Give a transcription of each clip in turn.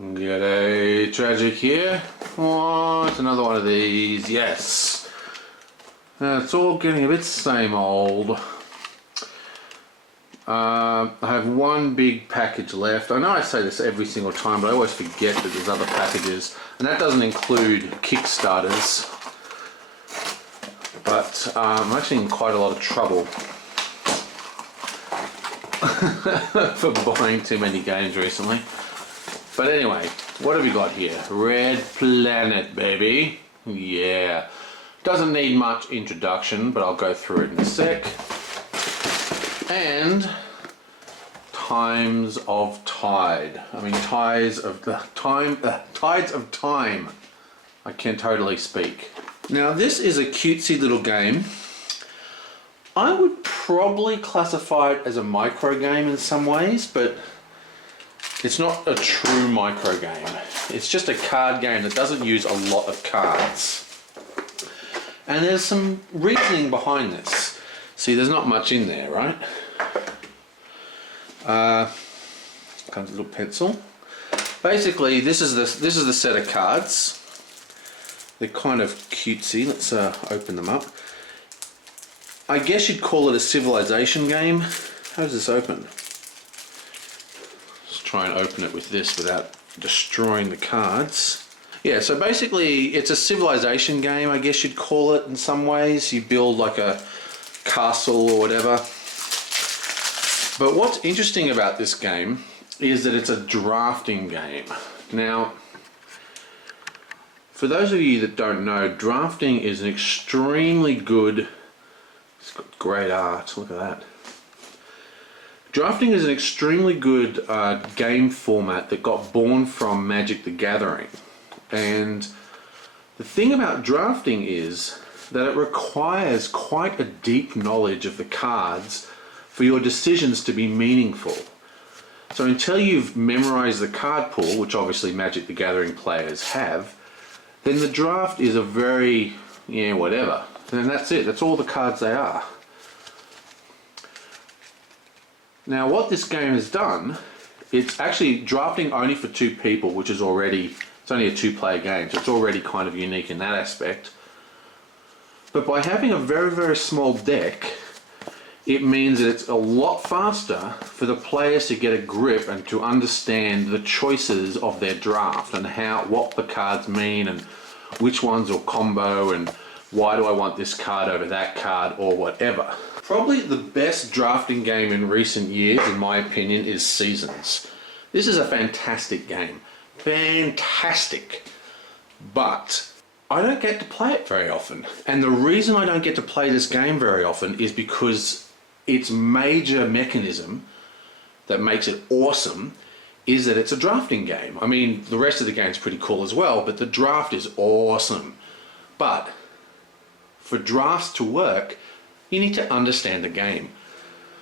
G'day, Tragic here. What? Another one of these, yes. It's all getting a bit same old. I have one big package left. I know I say this every single time, but I always forget that there's other packages. And that doesn't include Kickstarters. But I'm actually in quite a lot of trouble for buying too many games recently. But anyway, what have we got here? Red Planet, baby. Yeah. Doesn't need much introduction, but I'll go through it in a sec. And Times of Tide. I mean, Tides of Time. I can totally speak. Now, this is a cutesy little game. I would probably classify it as a micro game in some ways, but it's not a true micro game. It's just a card game that doesn't use a lot of cards. And there's some reasoning behind this. See, there's not much in there, right? Comes a little pencil. Basically, this is the set of cards. They're kind of cutesy. Let's open them up. I guess you'd call it a civilization game. How does this open? Try and open it with this without destroying the cards. Yeah, so basically it's a civilization game, I guess you'd call it in some ways. You build like a castle or whatever. But what's interesting about this game is that it's a drafting game. Now, for those of you that don't know, drafting is an extremely good, it's got great art, look at that. Drafting is an extremely good game format that got born from Magic the Gathering. And the thing about drafting is that it requires quite a deep knowledge of the cards for your decisions to be meaningful. So until you've memorized the card pool, which obviously Magic the Gathering players have, then the draft is a very, yeah, whatever. And that's it, that's all the cards they are. Now what this game has done, it's actually drafting only for 2 people, which is already, it's only a 2-player game, so it's already kind of unique in that aspect. But by having a very, very small deck, it means that it's a lot faster for the players to get a grip and to understand the choices of their draft and what the cards mean and which ones will combo and why do I want this card over that card or whatever. Probably the best drafting game in recent years, in my opinion, is Seasons. This is a fantastic game. Fantastic. But I don't get to play it very often. And the reason I don't get to play this game very often is because its major mechanism that makes it awesome is that it's a drafting game. I mean, the rest of the game's pretty cool as well, but the draft is awesome. But for drafts to work, you need to understand the game.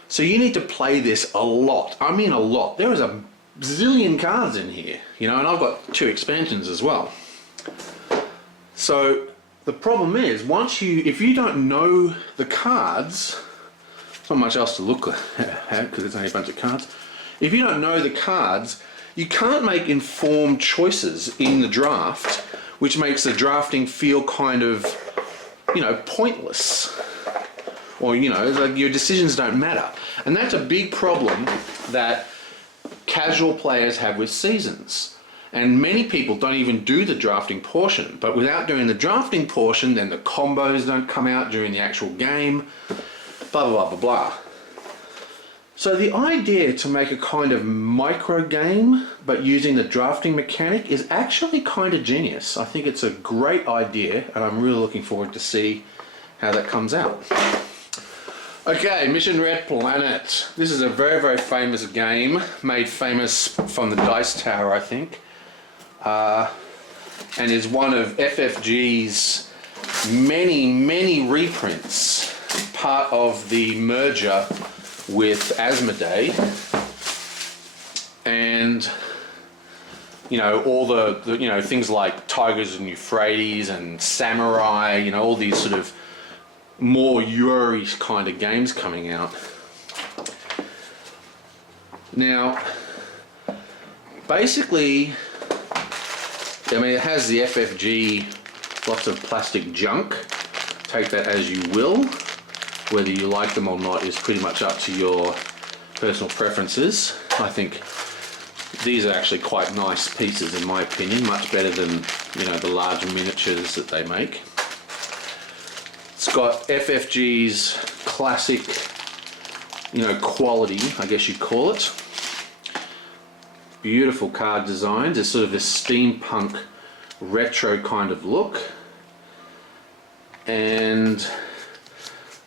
So you need to play this a lot. I mean a lot. There is a zillion cards in here, you know, and I've got 2 expansions as well. So the problem is, if you don't know the cards, there's not much else to look at because it's only a bunch of cards. If you don't know the cards, you can't make informed choices in the draft, which makes the drafting feel kind of, you know, pointless. Or, you know, like your decisions don't matter. And that's a big problem that casual players have with Seasons. And many people don't even do the drafting portion. But without doing the drafting portion, then the combos don't come out during the actual game. Blah, blah, blah, blah, blah. So the idea to make a kind of micro game, but using the drafting mechanic, is actually kind of genius. I think it's a great idea, and I'm really looking forward to see how that comes out. Okay, Mission Red Planet. This is a very, very famous game, made famous from the Dice Tower, I think, and is one of FFG's many, many reprints, part of the merger with Asmodee, and you know, all the you know, things like Tigers and Euphrates and Samurai, you know, all these sort of more Yuri kind of games coming out. Now, basically, I mean, it has the FFG, lots of plastic junk. Take that as you will. Whether you like them or not is pretty much up to your personal preferences. I think these are actually quite nice pieces in my opinion, much better than, you know, the larger miniatures that they make. It's got FFG's classic, you know, quality, I guess you'd call it. Beautiful card designs. It's sort of a steampunk retro kind of look. And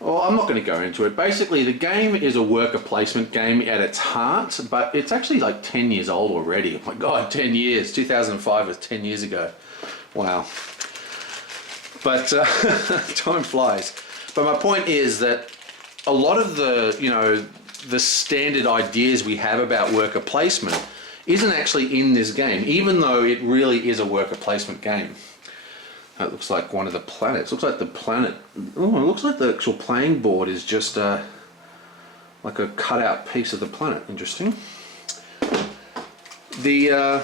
well, I'm not going to go into it. Basically, the game is a worker placement game at its heart, but it's actually like 10 years old already. Oh my God, 10 years. 2005 was 10 years ago. Wow. But time flies. But my point is that a lot of the, you know, the standard ideas we have about worker placement isn't actually in this game, even though it really is a worker placement game. It looks like one of the planets. Looks like the planet. Oh, it looks like the actual playing board is just like a cut-out piece of the planet. Interesting. The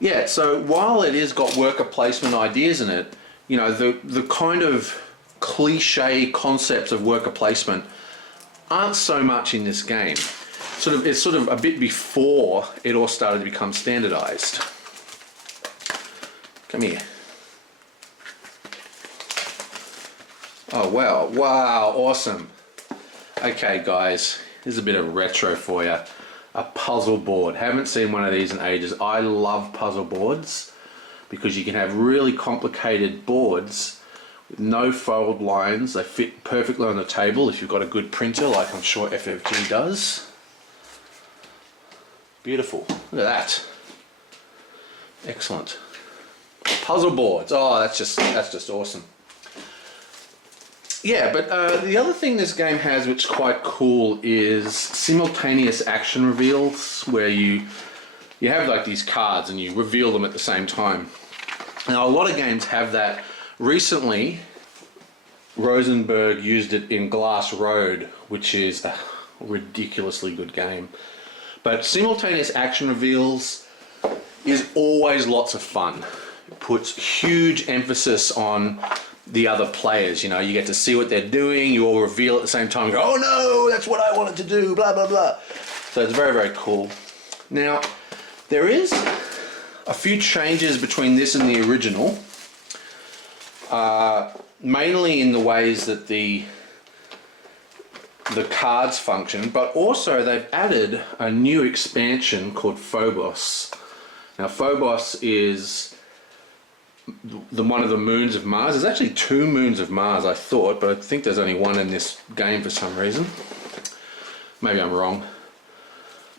yeah. So while it has got worker placement ideas in it, you know, the kind of cliche concepts of worker placement aren't so much in this game. It's sort of a bit before it all started to become standardized. Come here. Oh wow, wow, awesome. Okay guys, here's a bit of retro for you. A puzzle board. Haven't seen one of these in ages. I love puzzle boards because you can have really complicated boards with no fold lines. They fit perfectly on the table if you've got a good printer, like I'm sure FFG does. Beautiful. Look at that. Excellent. Puzzle boards. Oh, that's just awesome. Yeah, but the other thing this game has, which is quite cool, is simultaneous action reveals, where you have like these cards and you reveal them at the same time. Now, a lot of games have that. Recently, Rosenberg used it in Glass Road, which is a ridiculously good game. But simultaneous action reveals is always lots of fun. It puts huge emphasis on the other players. You know, you get to see what they're doing, you all reveal at the same time, and go, oh no, that's what I wanted to do, blah, blah, blah. So it's very, very cool. Now, there is a few changes between this and the original, mainly in the ways that the cards function, but also they've added a new expansion called Phobos. Now, Phobos is one of the moons of Mars. There's actually 2 moons of Mars, I thought, but I think there's only one in this game for some reason. Maybe I'm wrong.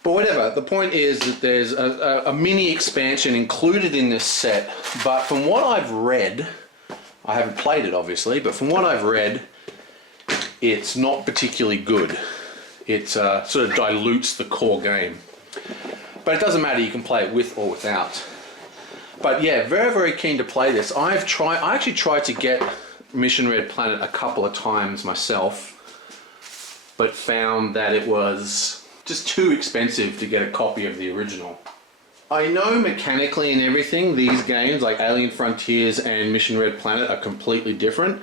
But whatever, the point is that there's a mini expansion included in this set, but from what I've read, I haven't played it obviously, but from what I've read, it's not particularly good. It sort of dilutes the core game. But it doesn't matter, you can play it with or without. But yeah, very, very keen to play this. I actually tried to get Mission Red Planet a couple of times myself, but found that it was just too expensive to get a copy of the original. I know mechanically and everything, these games like Alien Frontiers and Mission Red Planet are completely different,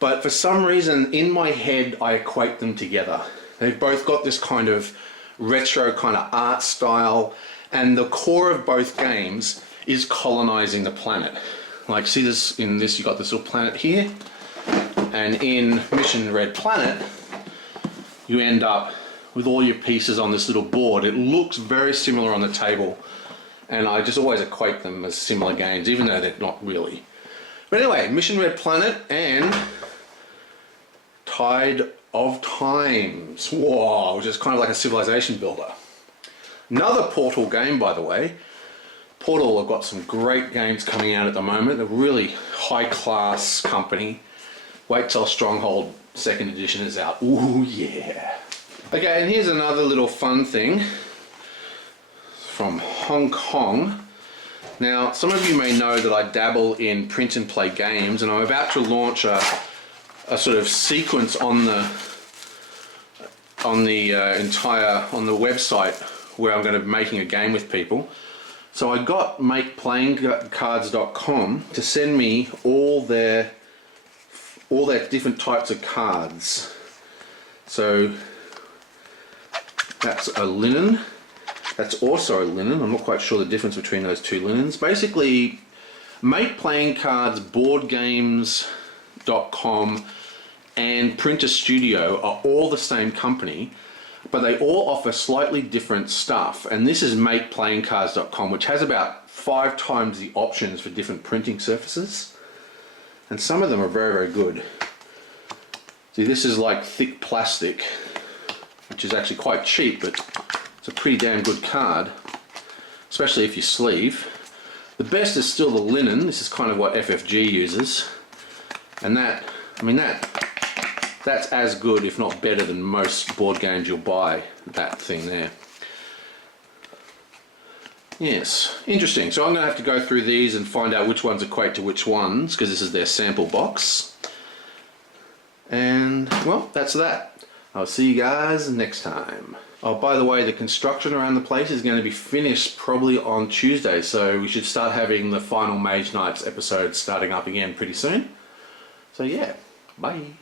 but for some reason in my head I equate them together. They've both got this kind of retro kind of art style, and the core of both games is colonizing the planet. Like, see this, in this you got this little planet here, and in Mission Red Planet you end up with all your pieces on this little board. It looks very similar on the table, and I just always equate them as similar games, even though they're not really. But anyway, Mission Red Planet and Tide of Times, whoa, which is kind of like a civilization builder. Another Portal game, by the way. Portal have got some great games coming out at the moment. A really high-class company. Wait till Stronghold 2nd edition is out. Ooh, yeah. Okay, and here's another little fun thing from Hong Kong. Now, some of you may know that I dabble in print and play games, and I'm about to launch a sort of sequence on the website where I'm going to be making a game with people. So I got MakePlayingCards.com to send me all their different types of cards. So that's a linen. That's also a linen. I'm not quite sure the difference between those two linens. Basically, Make Playing Cards, BoardGames.com, and Printer Studio are all the same company, but they all offer slightly different stuff. And this is MakePlayingCards.com, which has about 5 times the options for different printing surfaces. And some of them are very, very good. See, this is like thick plastic, which is actually quite cheap, but it's a pretty damn good card, especially if you sleeve. The best is still the linen. This is kind of what FFG uses. And that, I mean, that's as good, if not better, than most board games you'll buy, that thing there. Yes, interesting. So I'm going to have to go through these and find out which ones equate to which ones, because this is their sample box. And, well, that's that. I'll see you guys next time. Oh, by the way, the construction around the place is going to be finished probably on Tuesday, so we should start having the final Mage Knights episodes starting up again pretty soon. So yeah, bye.